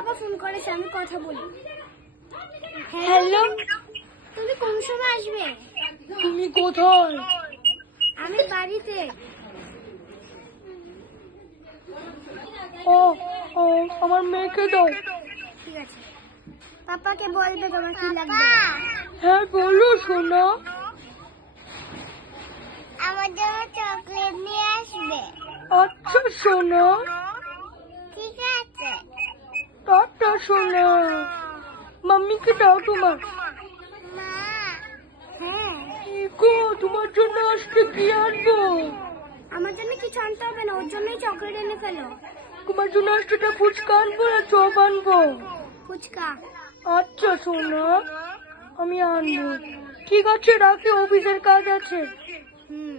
পাপা phone করেছে, আমি কথা বলি। হ্যালো, তুমি কোন সময় আসবে? তুমি কোথায়? আমি বাড়িতে। ও ও আমার মেয়েকে দাও। ঠিক আছে, পাপাকে বলবে তোমার কি লাগবে। হ্যাঁ বলো সোনা। আমার জন্য চকলেট নিয়ে আসবে। আচ্ছা সোনা। ঠিক আছে। টাটা সোনা। মাম্মিকে দাও তোমার। মা। হ্যাঁ, কি গো, তোমার জন্য আজকে কি আনবো? আমার জন্য কিছু আনতে হবে না, ওর জন্যই চকলেট এনে ফেলো। তোমার জন্য আজকে ফুচকা আনবো না চপ আনবো? ফুচকা। আচ্ছা সোনা, আমি আনবো। ঠিক আছে রাখি, অফিসের কাজ আছে। হুম।